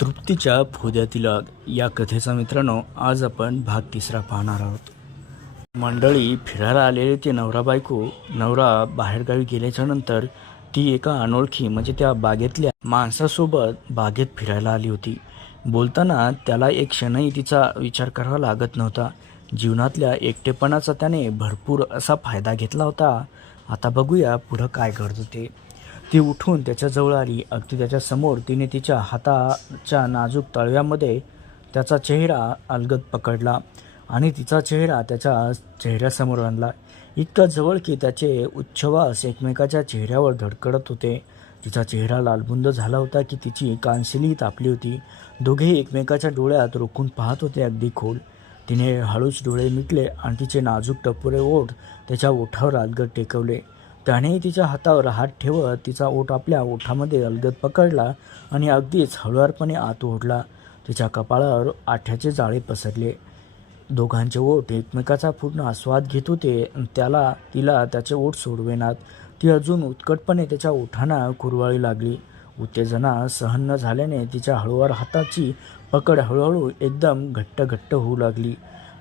तृप्तीच्या फोद्यातील आग. या कथेचा मित्रांनो आज आपण भाग तिसरा पाहणार आहोत. मंडळी फिरायला आलेले ते नवरा बायको नवरा बाहेरगावी गेल्याच्यानंतर ती एका अनोळखी म्हणजे त्या बागेतल्या माणसासोबत बागेत फिरायला आली होती. बोलताना त्याला एक क्षणही तिचा विचार करावा लागत नव्हता. जीवनातल्या एकटेपणाचा त्याने भरपूर असा फायदा घेतला होता. आता बघूया पुढं काय करत होते ती उठून त्याच्याजवळ आली. अगदी त्याच्यासमोर तिने तिच्या हाताच्या नाजूक तळव्यामध्ये त्याचा चेहरा अलगद पकडला आणि तिचा चेहरा त्याच्या चेहऱ्यासमोर आणला. इतका जवळ की त्याचे उच्छ्वास एकमेकाच्या चेहऱ्यावर धडकडत होते. तिचा चेहरा लालबुंद झाला होता की तिची कानशिली तापली होती. दोघेही एकमेकाच्या डोळ्यात रोखून पाहत होते अगदी खोल. तिने हळूच डोळे मिटले आणि तिचे नाजूक टपोरे ओठ त्याच्या ओठावर अलगद टेकवले. त्याने तिच्या हातावर हात ठेवत तिचा ओठ आपल्या ओठामध्ये अलगद पकडला आणि अगदीच हळुवारपणे आत ओढला. तिच्या कपाळावर आठ्याचे जाळे पसरले. दोघांचे ओठ एकमेकाचा पूर्ण आस्वाद घेत होते. त्याला तिला त्याचे ओठ सोडवेनात. ती अजून उत्कटपणे त्याच्या ओठांना कुरवाळी लागली. उत्तेजना सहन न झाल्याने तिच्या हळूवार हाताची पकड हळूहळू एकदम घट्ट घट्ट होऊ लागली.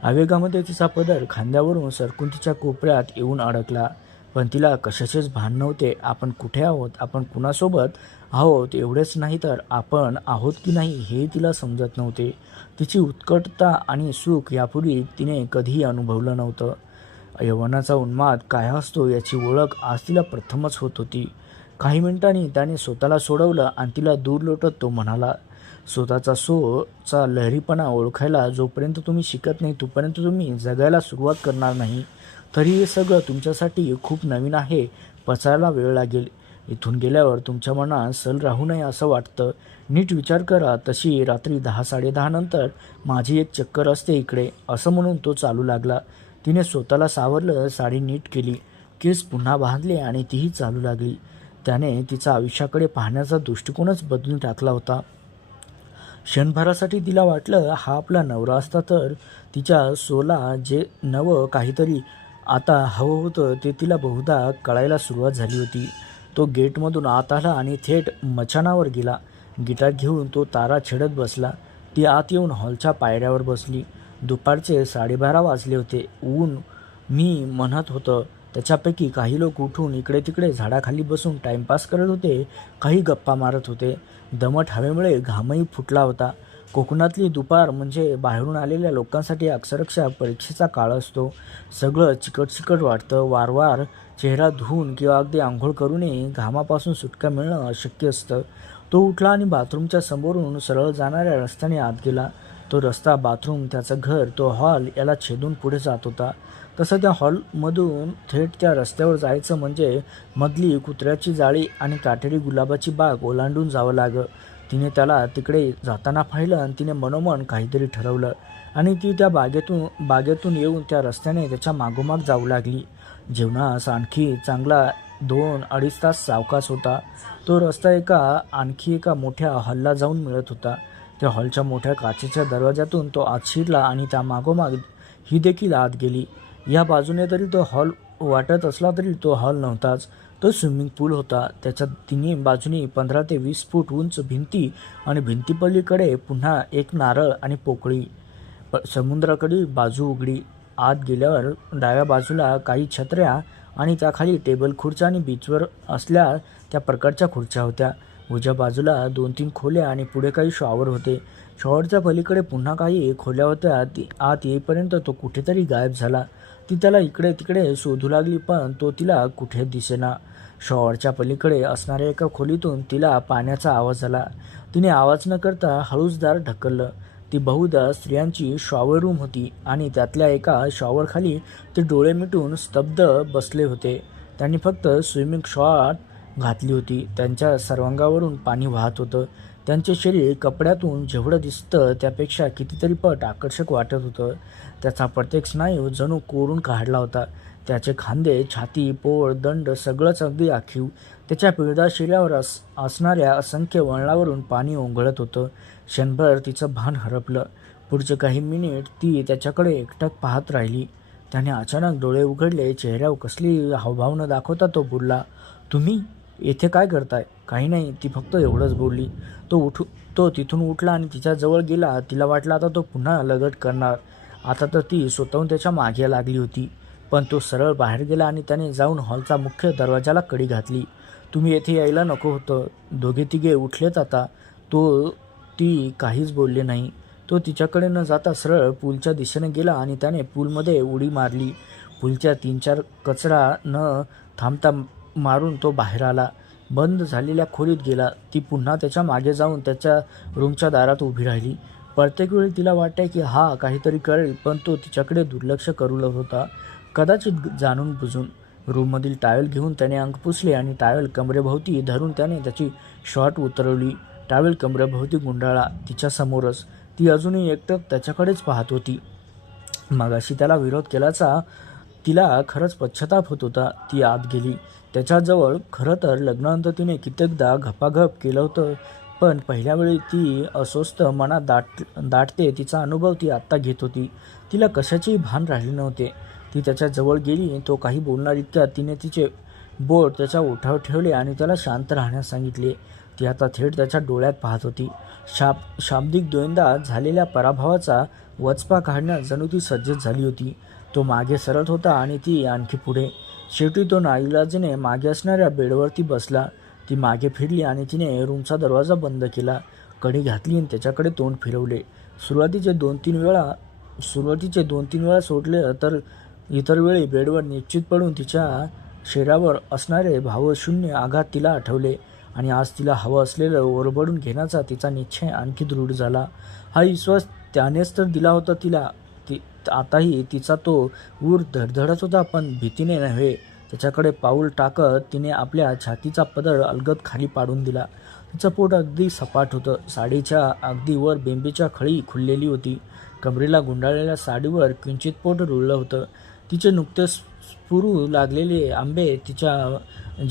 आवेगामध्ये तिचा पदर खांद्यावरून सरकून तिच्या कोपऱ्यात येऊन अडकला. पण तिला कशाचेच भान नव्हते. आपण कुठे आहोत? आपण कुणासोबत आहोत? एवढेच नाही तर आपण आहोत की नाही हे तिला समजत नव्हते. तिची उत्कटता आणि सुख यापूर्वी तिने कधीही अनुभवलं नव्हतं. यवनाचा उन्माद काय असतो याची ओळख आज तिला प्रथमच होत होती. काही मिनिटांनी त्याने स्वतःला सोडवलं आणि तिला दूर लोटत तो म्हणाला स्वतःचा सोचा लहरीपणा ओळखायला जोपर्यंत तुम्ही शिकत नाही तोपर्यंत तुम्ही जगायला सुरुवात करणार नाही. तरी हे सगळं तुमच्यासाठी खूप नवीन आहे पचायला वेळ लागेल. इथून गेल्यावर तुमच्या मनात सल राहू नये असं वाटतं. नीट विचार करा तशी रात्री दहा साडेदहा नंतर माझी एक चक्कर असते इकडे असं म्हणून तो चालू लागला. तिने स्वतःला सावरलं साडी नीट केली. केस पुन्हा बांधले आणि तीही चालू लागली. त्याने तिचा आयुष्याकडे पाहण्याचा दृष्टिकोनच बदलून टाकला होता. क्षणभरासाठी तिला वाटलं हा आपला नवरा असता तर तिच्या सोला जे नवं काहीतरी आता हवं होतं ते तिला बहुधा कळायला सुरुवात झाली होती. तो गेटमधून आत आला आणि थेट मचानावर गेला. गिटार घेऊन तो तारा छेडत बसला. ती आत येऊन हॉलच्या पायऱ्यावर बसली. दुपारचे साडेबारा वाजले होते. ऊन मी म्हणत होतं त्याच्यापैकी काही लोक उठून इकडे तिकडे झाडाखाली बसून टाईमपास करत होते काही गप्पा मारत होते. दमट हवेमुळे घामही फुटला होता. कोकणातली दुपार म्हणजे बाहेरून आलेल्या लोकांसाठी अक्षरशः परीक्षेचा काळ असतो. सगळं चिकट चिकट वाटतं. वारंवार चेहरा धुवून किंवा अगदी आंघोळ करूनही घामापासून सुटका मिळणं अशक्य असतं. तो उठला आणि बाथरूमच्या समोरून सरळ जाणाऱ्या रस्त्याने आत गेला. तो रस्ता बाथरूम त्याचं घर तो हॉल याला छेदून पुढे जात होता. तसं त्या हॉलमधून थेट त्या रस्त्यावर जायचं म्हणजे मधली कुत्र्याची जाळी आणि काटेरी गुलाबाची बाग ओलांडून जावं लागं तिने त्याला तिकडे जाताना पाहिलं आणि तिने मनोमन काहीतरी ठरवलं. आणि ती त्या बागेतून बागेतून येऊन त्या रस्त्याने त्याच्या मागोमाग जाऊ लागली. जेवणास आणखी चांगला दोन अडीच तास सावकाश होता. तो रस्ता एका आणखी एका मोठ्या हॉलला जाऊन मिळत होता. त्या हॉलच्या मोठ्या काचेच्या दरवाजातून तो आत शिरला आणि त्या मागोमाग ही देखील आत गेली. या बाजूने तरी तो हॉल वाटत असला तरी तो हॉल नव्हताच. तो स्विमिंग पूल होता. त्याच्या तिन्ही बाजूनी पंधरा ते वीस फूट उंच भिंती आणि भिंतीपलीकडे पुन्हा एक नारळ आणि पोकळी. प समुद्राकडील बाजू उघडी. आत गेल्यावर डाव्या बाजूला काही छत्र्या आणि त्याखाली टेबल खुर्च्या आणि बीचवर असल्या त्या प्रकारच्या खुर्च्या होत्या. उजव्या बाजूला दोन तीन खोल्या आणि पुढे काही शॉवर होते. शॉवरच्या पलीकडे पुन्हा काही खोल्या होत्या. ती आत येईपर्यंत तो कुठेतरी गायब झाला. ती त्याला इकडे तिकडे शोधू लागली पण तो तिला कुठे दिसेना. शॉवरच्या पलीकडे असणाऱ्या एका खोलीतून तिला पाण्याचा आवाज आला. तिने आवाज न करता हळूच दार ढकललं. ती बहुधा स्त्रियांची शॉवर रूम होती आणि त्यातल्या एका शॉवरखाली ते डोळे मिटून स्तब्ध बसले होते. त्यांनी फक्त स्विमिंग शॉट घातली होती. त्यांच्या सर्वांगावरून पाणी वाहत होतं. त्यांचे शरीर कपड्यातून जेवढं दिसतं त्यापेक्षा कितीतरी पट आकर्षक वाटत होतं. त्याचा प्रत्येक स्नायू जणू कोरून काढला होता. त्याचे खांदे छाती पोळ दंड सगळंच अगदी आखीव. त्याच्या पिळदार शिऱ्यावर अस असणाऱ्या असंख्य वळणावरून पाणी ओंघळत होतं. क्षणभर तिचं भान हरपलं. पुढचे काही मिनिट ती त्याच्याकडे एकटक पाहत राहिली. त्याने अचानक डोळे उघडले चेहऱ्यावर कसली हावभाव न दाखवता तो बोलला तुम्ही? येथे काय करताय? काही नाही ती फक्त एवढंच बोलली. तो उठू तो तिथून उठला आणि तिच्याजवळ गेला. तिला वाटलं आता तो पुन्हा लगट करणार. आता तर ती स्वतःहून त्याच्यामागे लागली होती. पण तो सरळ बाहेर गेला आणि त्याने जाऊन हॉलचा मुख्य दरवाजाला कडी घातली. तुम्ही येथे यायला नको होतं. दोघे तिघे उठलेत आता. तो ती काहीच बोलले नाही. तो तिच्याकडे न जाता सरळ पूलच्या दिशेने गेला आणि त्याने पूलमध्ये उडी मारली. पूलच्या तीन चार कचरा न थांबता मारून तो बाहेर आला. बंद झालेल्या खोलीत गेला. ती पुन्हा त्याच्यामागे जाऊन त्याच्या रूमच्या दारात उभी राहिली. प्रत्येक वेळी तिला वाटते की हा काहीतरी करेल पण तो तिच्याकडे दुर्लक्ष करू लागत होता. कदाचित जाणून बुजून रूममधील टावेल घेऊन त्याने अंग पुसले आणि टावेल कमरेभोवती धरून त्याने त्याची शॉर्ट उतरवली. टावेल कमरेभोवती गुंडाळा तिच्यासमोरच. ती अजूनही एकटक त्याच्याकडेच पाहत होती. मगाशी त्याला विरोध केल्याचा तिला खरंच पश्चाताप होत होता. ती आत गेली. त्याच्याजवळ खरं तर लग्नानंतर तिने कित्येकदा घपाघप केलं होतं. पण पहिल्या वेळी ती अस्वस्थ मनात दाट दाटते तिचा अनुभव ती आत्ता घेत होती. तिला कशाचेही भान राहिले नव्हते. ती त्याच्याजवळ गेली तो काही बोलणार इतक्या तिने तिचे बोट त्याच्या ओठावर ठेवले आणि त्याला शांत राहण्यास सांगितले. ती आता थेट त्याच्या डोळ्यात पाहत होती. शाप शाब्दिक दोनदा झालेल्या पराभवाचा वचपा काढण्यास जणू ती सज्जत झाली होती. तो मागे सरत होता आणि ती आणखी पुढे. शेवटी तो नाईलाजीने मागे असणाऱ्या बेडवरती बसला. ती मागे फिरली आणि तिने रूमचा दरवाजा बंद केला. कडी घातली आणि त्याच्याकडे तोंड फिरवले. सुरुवातीचे दोन तीन वेळा सुरुवातीचे दोन तीन वेळा सोडले तर इतर वेळी बेडवर निश्चित पडून तिच्या शरीरावर असणारे भावशून्य आघात तिला आठवले आणि आज तिला हवं असलेलं ओरबडून घेण्याचा तिचा निश्चय आणखी दृढ झाला. हा विश्वास त्यानेच तर दिला होता तिला. ती आताही तिचा तो ऊर धडधडत होता पण भीतीने नव्हे. त्याच्याकडे पाऊल टाकत तिने आपल्या छातीचा पदर अलगद खाली पाडून दिला. तिचं पोट अगदी सपाट होतं. साडीच्या अगदी वर बेंबीच्या खळी खुललेली होती. कमरेला गुंडाळलेल्या साडीवर किंचित पोट रुळलं होतं. तिचे नुकतेच स्फुरू लागलेले आंबे तिच्या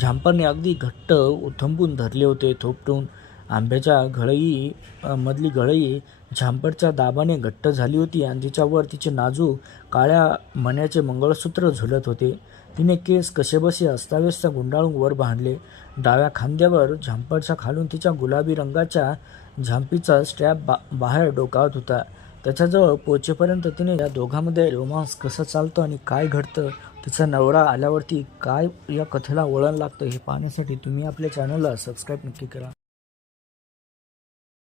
झांपरने अगदी घट्ट उथंबून धरले होते थोपटून. आंब्याच्या घळई मधली घळई झांपडच्या दाबाने घट्ट झाली होती आणि तिच्यावर तिचे नाजूक काळ्या मण्याचे मंगळसूत्र झुलत होते. तिने केस कसेबसे अस्ताव्यस्त गुंडाळून वर बांधले. डाव्या खांद्यावर झांपडच्या खालून तिच्या गुलाबी रंगाच्या झांपीचा स्ट्रॅप बा बाहेर डोकावत होता. त्याच्याजवळ पोचेपर्यंत तिने या दोघांमध्ये रोमांस कसं चालतं आणि काय घडतं तिचा नवरा आल्यावरती काय या कथेला वळण लागतं हे पाहण्यासाठी तुम्ही आपल्या चॅनलला सबस्क्राईब नक्की करा.